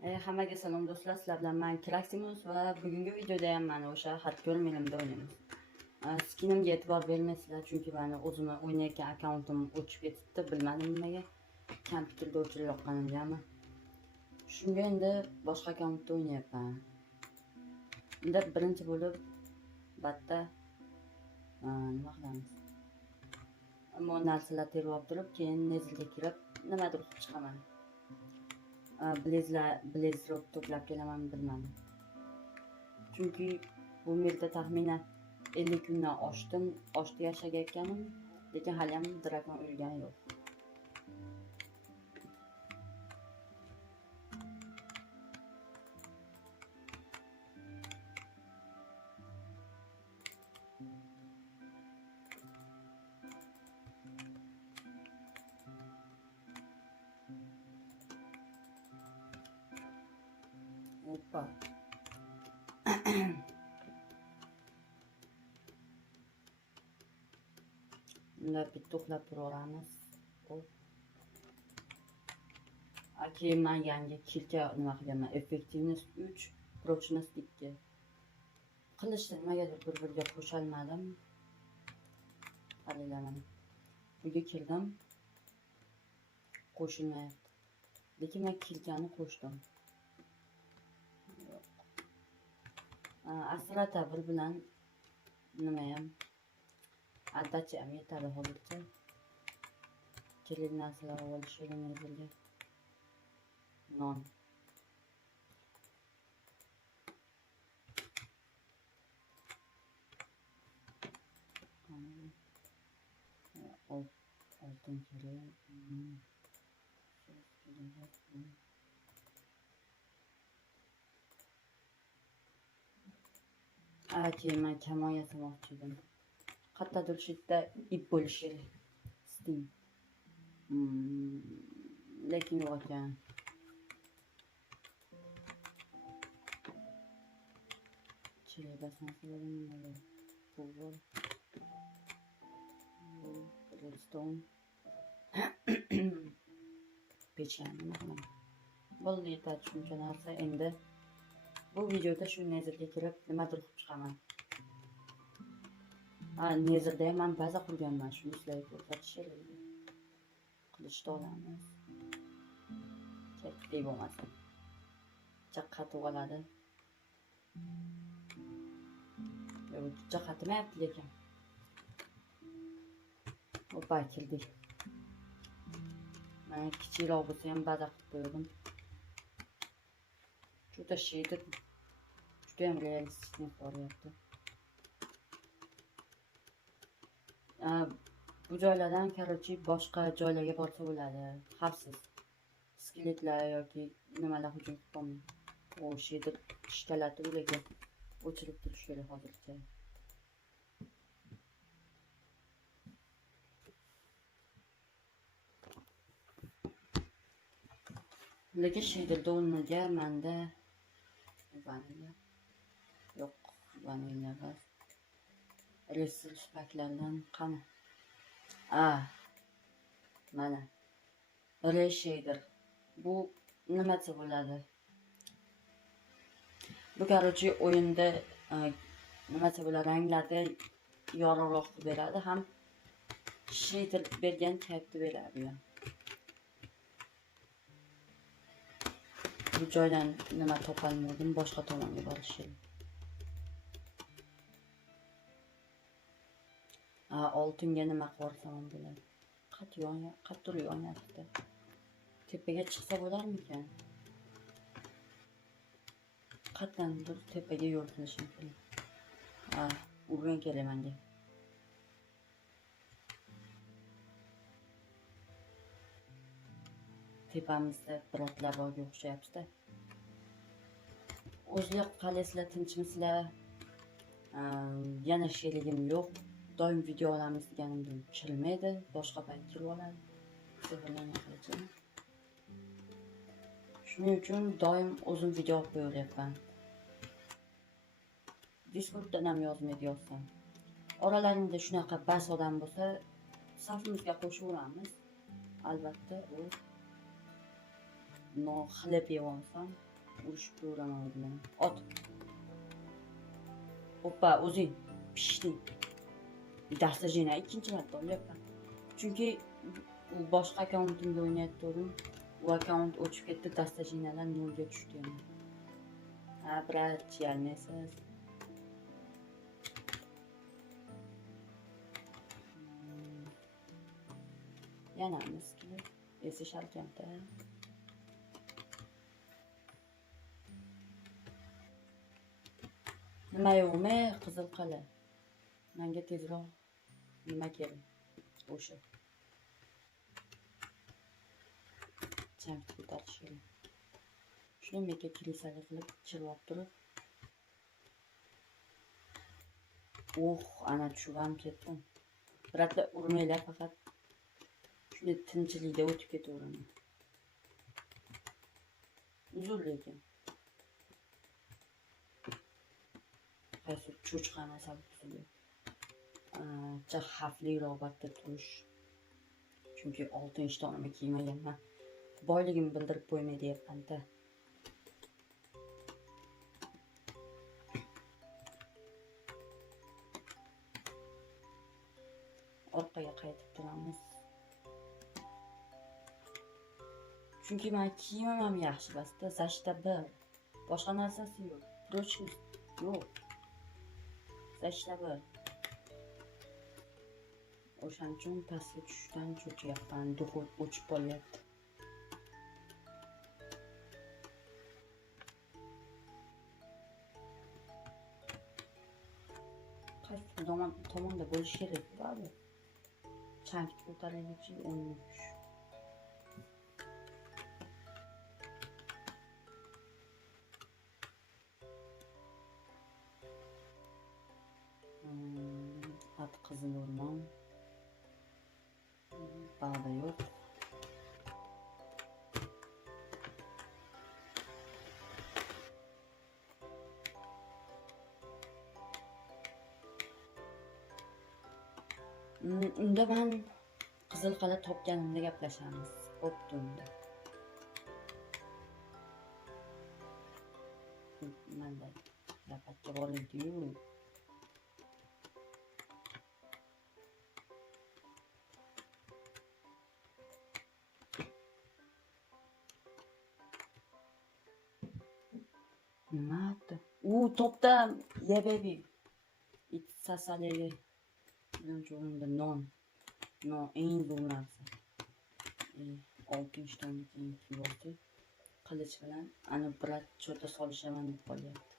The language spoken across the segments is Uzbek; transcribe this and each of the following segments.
Hammaga salom do'stlar, sizlar bilan men Kraximus va bugungi videoda ham mana o'sha Hardcore menimda o'ynaymiz. Skinimga e'tibor bermaysizlar, chunki meni o'zimni o'ynayotgan akkauntim o'chib ketibdi, bilmadim nimaga. Kompyuterga o'chirilayotganimgami. Shunga endi boshqa akkauntda o'ynayapman. Unda birinchi bo'lib batta nima qilamiz? Ammo narsalar terib olib turib, keyin nezilga kirib nimadir qilib chiqaman. Blaze to'plab kelaman bilmadim. Chunki bu yerda taxminan 50 kundan oshdi yashagayotganim, lekin hali ham dragon o'lgani yo'q. Hoppa. Bunda bitta uxlab turaveramiz. Keyin men yangi kilka nima qilganman. Effectiveness 3, prochness 2. Qilishni nimagadir bir-biriga qo'shalmadim. Qaranglar. Buga kirdim. Qo'shilmayapti. Lekin men kilkani qo'shdim. Asrata bir bilan nima ham addachi ham yetadi hozircha. Kerak narsalar olishga nezilga. Non. Oltin kerak. Keyin men kamon yasamoqchi edim. Qayerdadir shu yerda ip bo'lishi istim. Lekin yo'q ekan. Redstone. Pechani. Bo'ldi, yetadi shuncha narsa. Endi bu videoda shu nezilga kirib nimadir qilib chiqaman. Nezilda ham men baza qurganman, shuni sizlarga ko'rsatish kerak. Qilishni olamiz. Kerak bo'lmasa. Chaqqatib oladi. Chaqqatmayapti lekin. Hoppa kirdik. Men kichikroq bo'lsa ham baza qilib qo'ydim. Juda shiddat, juda ham realistik bo'lyapti. Bu joylardan короче boshqa joylarga borsa bo'ladi, xavfsiz. Skeletlar yoki nimalar hujum qilib qolmaydi. O shiddat ishkalatib lekin o'chirib turish kerak hozircha. Lekin shiddatda o'rniga menda vanilya yo'q, vanilya bor. Resurs paklardan qani. Mana. Shader. Bu nimasi bo'ladi? Bu короче o'yinda nimasi bo'ladi? Ranglarda yorug'roq beradi, ham shader bergan kayfni beradi. Bu joydan nima topolmadim, boshqa tomonga borish kerak. Oltinga nima qilarsam bo'ladi. Qattiq yonyapti. Tepaga chiqsa bo'larmikan? Qatlandir tepaga yo'l qilishim kerak. Urgan kerak menga. Tepamizda biratlar borga o'xshayapti. O'zlik qalaysizlar, tinchmisizlar? Yana sherigim yo'q. Doim video olamiz deganimdan kelmaydi, boshqa payt kelib oladi. Shuning uchun doim o'zim video olib qo'yayapman. Discorddan ham yozmaydi yozsam. Oralaringda shunaqa bas odam bo'lsa, safimizga qo'shaveramiz. Albatta, u no xleb yeb olsam urushib ko'raman bilan. Ot. Hoppa, o'zing pishding. Dastajina ikkinchi marta olyapman. Chunki boshqa akkauntimda o'ynayotgandim. U akkaunt o'chib ketdi, dastajinalar 0 ga tushdi yana. Ha, brat, yalmaysiz. Yana miski. Esi sharkamda. Nima yo'qmi, Qizil Qala? Menga tezroq nima kerak? O'sha. Chang ko'tarish kerak. Shuni meka kilisali qilib chirib turib. Ana tushib ham ketdim. Biratlar urmanglar faqat. Shuni tinchlikda o'tib ketaveraman. Uzr lekin. Qaysi cho'chqani sababli. Xavfli robatda turish. Chunki oltin ishtonimni kiymaganman. Boyligimni bildirib qo'ymay deyapman-da. Orqaga qaytib turamiz. Chunki men kiyimim ham yaxshi bas-da, zashta bir. Boshqa narsasi yo'q. Prochniy yo'q. Zashta bir. O'shaning uchun pastga tushishdan cho'chiyapman. Duxot o'chib qolyapti. Qaysi tomonda bo'lish kerak bo'ladi. Chang ko'tariluvchi 13. At qizil o'rmon. Ba'da yo'q. Unda men Qizil Qala topganimda gaplashamiz. Bo'pti unda. Menda lapatga boraydi-yu. Nima? Topda, yeah baby. It sasaleli. Jo'nda non eng zo'r narsa. Oltin ishtonni kiyib qilich bilan ana brat cho'ta solishaman deb qolyapti.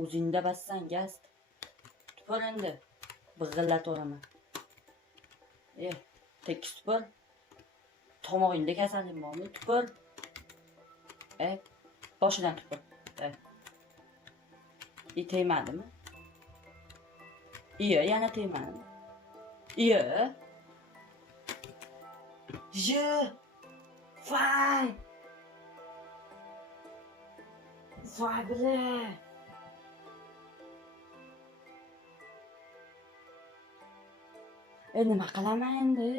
O'zingda bassan gaz. Tupur endi. Big'illataveraman. Tekis tupur. Tomog'ingda kasallik bormi? Tupur. Boshidan tupur. Tegmadimi? Yana tegmadimi? Vay! Vay bile! Nima qilaman endi?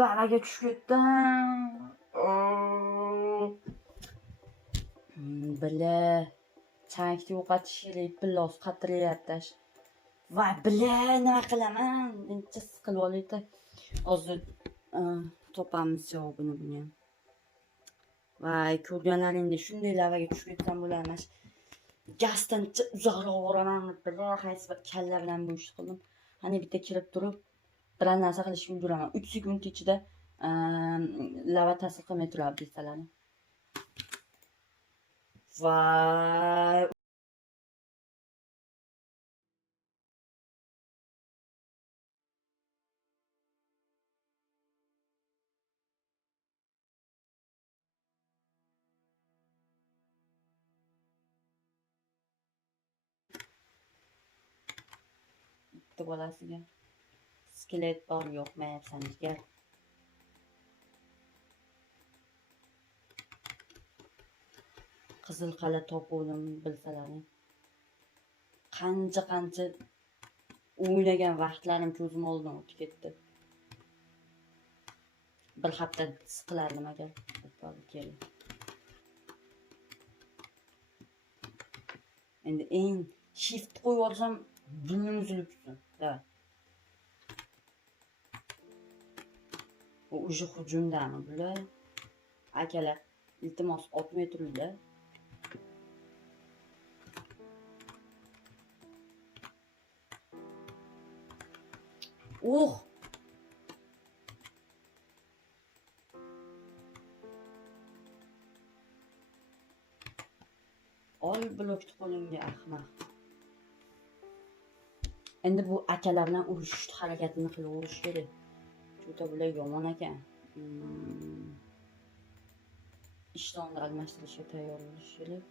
Lavaga tushib ketdim. Bile changni yo'qotish kerak, pillos qatiryapti. Voy bile nima qilaman? Mencha siqilib olaydi. Hozir topamiz javobini buni ham. Voy ko'rganlaringda shunday lavaga tushib ketsam bo'larmish. Gazdan uzoqroq boraman bile qaysi bir kalla bilan bu ishni qildim. Hani bitta kirib turib biror narsa qilishga ulguraman. 3 sekund ichida lava ta'sir qilmay turadi desalarni. Vay. Bitta bolasiga skelet bor yo'qmayapsan jigar. Qizil Qala topuvdim bilsalaring. Qancha o'ynagan vaqtlarim ko'zim oldidan o'tib ketdi. bir hafta siqilardim agar. Keling. Endi eng shift qo'yib olsam burnim uzilib ketsin. Davay. Bu уже hujumdami bular? Akalar, iltimos otmay turinglar. Ol blokni qo'lingga ahmoq. Endi bu akalar bilan urush harakatini qilaverish kerak. Chunki bular yomon ekan. Ishtonni almashtirishga tayyor bo'lish kerak.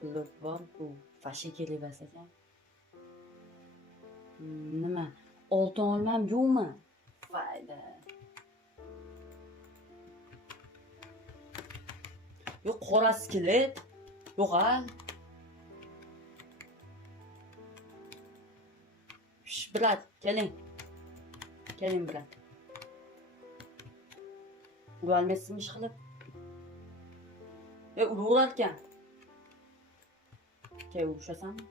Blok bor, bu fashi kelayversa ekan. Nima? Oltin olmam yo'qmi? Foyda. Yo'q, qora skelet. Yo'q-a. Brat, keling. Keling, brat. Urolmaysizmi ish qilib? Uraverar ekan. Ke urushasanmi?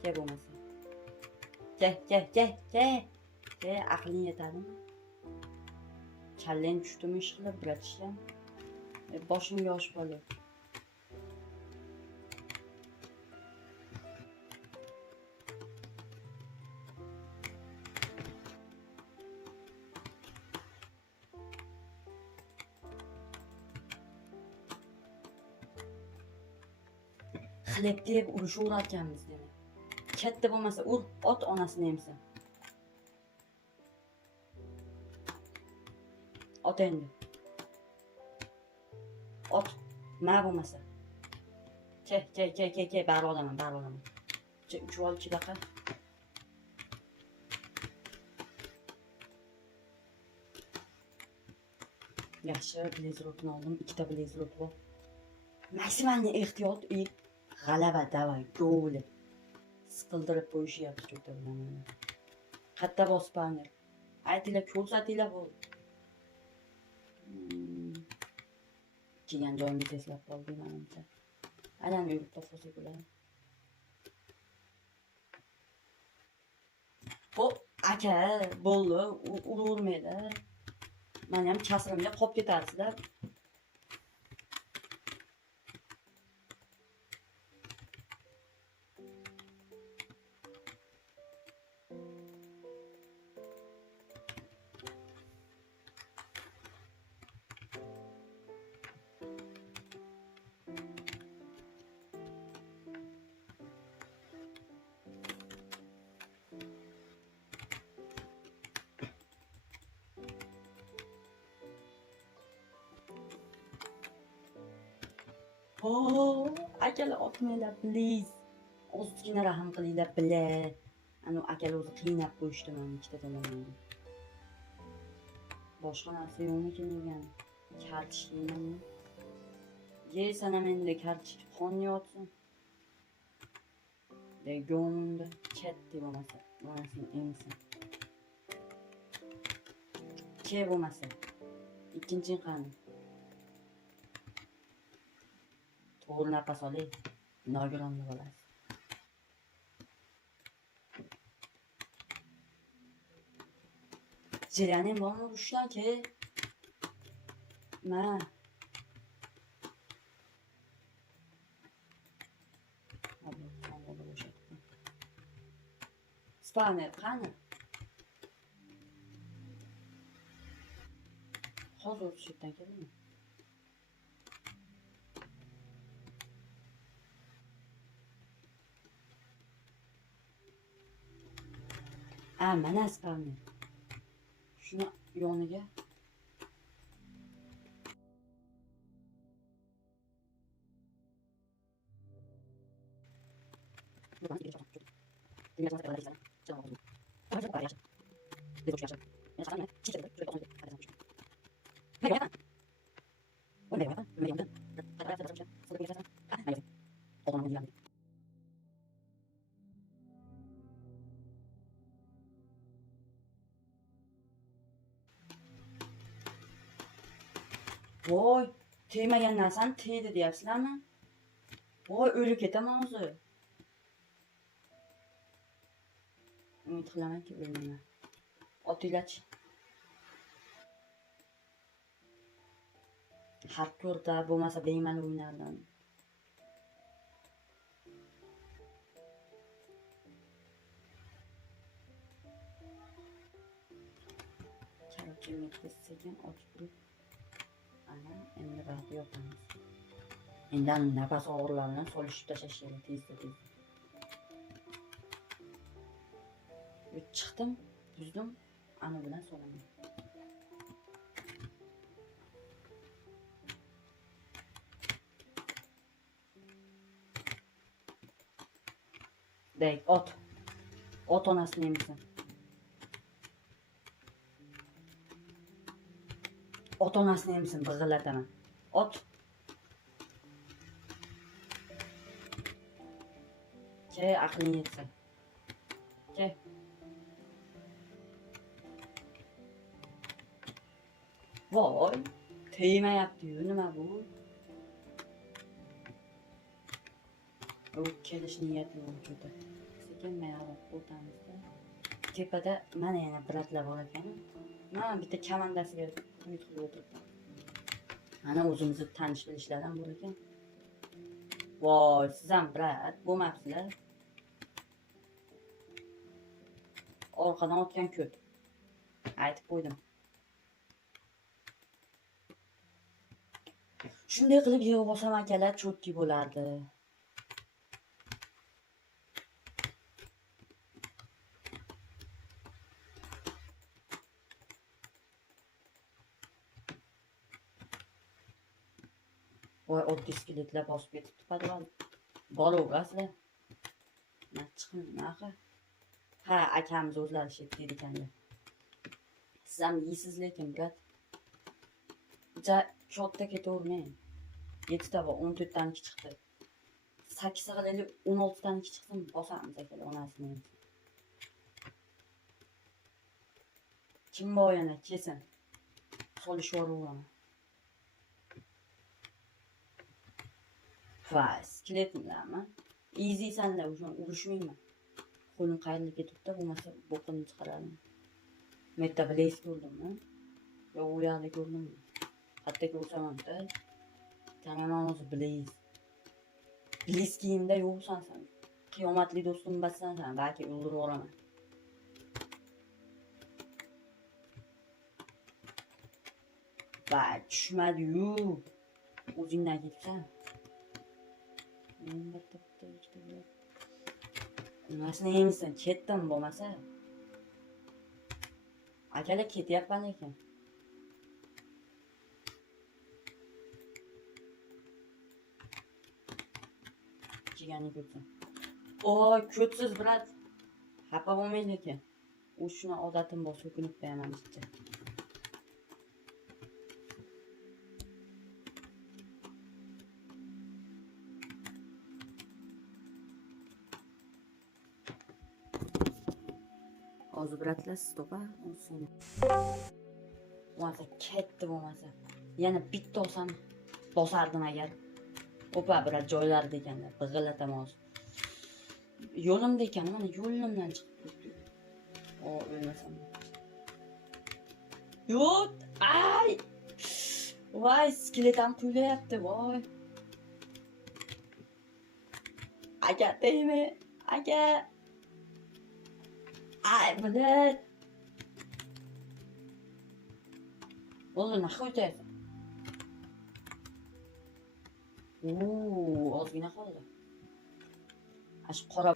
Ke bo'lmasa. Ke, aqling yetadimi? Kallang tushdimi ish qilib, brat ishgan? Boshim yosh bola. Xileb deb urushaverar ekanmiz demak. Katta bo'lmasa ur, ot onasini emsa. Ot endi. Ot, ma bo'lmasa. Ke, bari olaman. Uchvol chidaqa. Yaxshi, blizrotni oldim, ikkita blizrot bor. Maksimalni ehtiyot g'alaba, davay, gol. Siqildirib qo'yishyapti cho'ta bilan. Qatta bospanir. Aytinglar, ko'rsatinglar bu. Kelgan joyimni eslab qoldim menimcha. Aynan yurib topsa bo'ladi. Hop, aka, bo'ldi, uravermaydi. Men ham kasrimga qolib ketarsizlar. Akalar otmanglar, please. Ozgina rahm qilinglar, bila. Ana akalar o'zi qiynab qo'yishdi meni ikkita tomondan. Boshqa narsa yo'qmi kelgan? Kart ishlaymanmi? Yesana menda kart qon yotsin. Degomda chatdi bo'lmasa, onasini emsin. Ke bo'lmasa. Ikkinchi qani? To'g'ri nafas oling. Nogironli bo'lasiz. Jiranim bormi urushdan ke? Ma. Spawner qani? Hozir tushibdan keldimi? Mana spawner. Shuni yoniga Voy, tegmagan narsani tegdi deyapsizlarmi? Voy, o'lib ketaman o'zi. Umid qilamanki o'lmayman. Otinglarchi. Hardcore bo'lmasa bemalol o'ynardim. Charchamak sekin ochib turib. Ana, endi rahat yotamiz. Endi nafas og'irlarini solishib tashlash kerak tezda. Chiqdim, tuzdim, ana bilan solaman. Deyk, ot onasini yemisan. Ot onasini yemisan, big'illataman. Ot. Ke, aqling yetsa. Ke. Voy, tegmayapti-yu, nima bu? U kelish niyati yo'q juda. Sekin mayolib o'tamizda. Tepada mana yana bratlar bor ekan. Mana bitta kamandasiga umid qilib o'tiribman. Ana o'zimizni tanish bilishlardan bor ekan. Voy, siz ham brat bo'lmabsizlar. Orqadan otgan ko't. Aytib qo'ydim. Shunday qilib yig'ib olsam akalar cho'tki bo'lardi. Voy, oddiy skeletlar bosib ketibdi podval. Bolovg'azlar. Chiqim naqa. Ha, akamiz o'zlari shetdi ekanda. Siz ham yeysiz lekin brat. Ja, katta ketavermang. 7 ta bor, 14 taniki chiqdi. 8 ta qilib 16 taniki chiqsin, bosamiz akalar onasini. Kim bor yana kesin. Solishib yuboraman. Vay, skeletlarmi? Easy sanda o'sha urushmayman. Qo'lim qayrilib ketibdi, bo'lmasa bo'qimni chiqaraman. Metta blaze ko'rdimmi? Yo, u yoqda ko'rdimmi? Hatto ko'rsamam-da. Tanaman o'zi blaze. Blaze kiyimda yo'qsan sen. Qiyomatli do'stim bassan sen, balki o'ldirib yuboraman. Vay, tushmadi-yu. O'zingdan ketsan. Nimasini yeymisan? Ketdim bo'lmasa. Akalar ketyapman ekan. Chigani ko'rsin. Oy, ko'tsiz brat. Xafa bo'lmaydi ekan. U shuni odatim bor, so'kinib qo'yaman bitta. Hozir bratlar stopa o'sini. Bo'lmasa ketdi bo'lmasa. Yana bitta olsam bosardim agar. Opa brat joylarda ekanda, big'illataman hozir. Yo'limda ekan, mana yo'limdan chiqib ketdi. O, o'lmasam. Yo'q, ay! Voy, skeletam tuyulyapti, voy. Aka tegmi? Aka. Ay, bilet. Bo'ldi, naqqa o'tayapsan. Ozgina qoldi. Ash qora.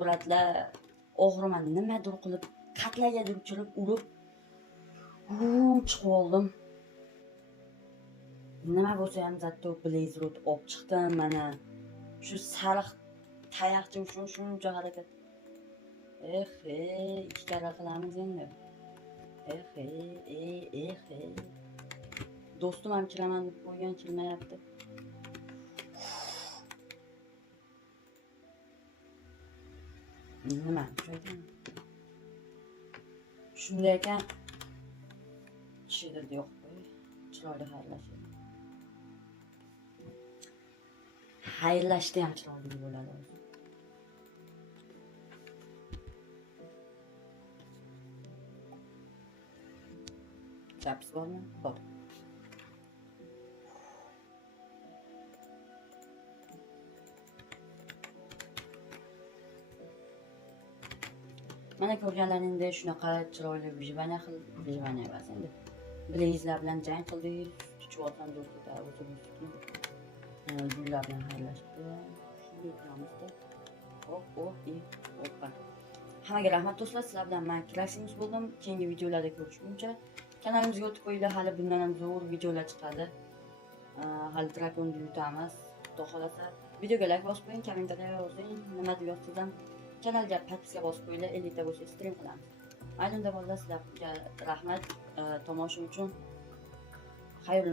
Bratlar, o'g'riman nimadir qilib, qatlaga turib urib, chiqib oldim. Nima bo'lsa ham zatto blaze root olib chiqdim mana. Shu sariq tayoqcha uchun shuncha harakat. Ikki karra qilamiz endi. Do'stim ham kiraman deb qo'ygan, kirmayapti. nima shunday ekan kishida yo'q chiroyli xayrlashdi ham chiroyli bo'ladi o'zi. Chaps bormi? Bor. Mana ko'rganlaringdek shunaqa chiroyli vijvana emas endi. Bilingizlar bilan jang qildik, chuchvotan do'stlar o'zimizni. Gullar bilan xayrlashdi. Shunday qilamizda. Hoppa. Hammaga rahmat do'stlar, sizlar bilan men Kraximus bo'ldim. Keyingi videolarda ko'rishguncha kanalimizga o'tib qo'yinglar, hali bundan ham zo'r videolar chiqadi. Hali drakonni yutamiz. Xudo xolasa videoga like bosib qo'ying, kommentariya yozing, nima deb yozsangiz ham kanalga podpiska bosib qo'yinglar, 50 ta bo'lsa stream qilamiz. Aynan bolalar, sizlarga rahmat tomosha uchun. Xayrli